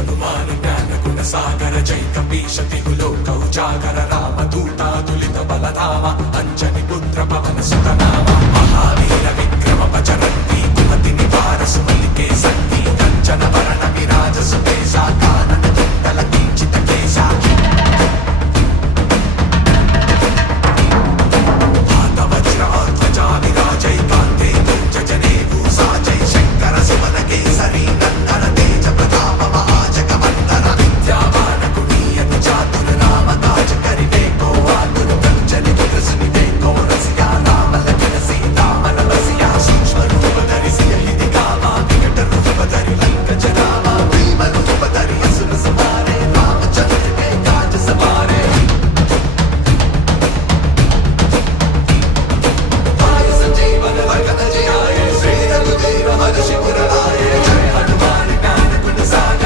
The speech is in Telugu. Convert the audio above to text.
హనుమాన్ జ్ఞాన గుణ సాగర జై కపీశ తిగులోక ఉజాగర రామ దూతాతులిత బలధామ అంజని పుత్ర పవన సుతనామ మహా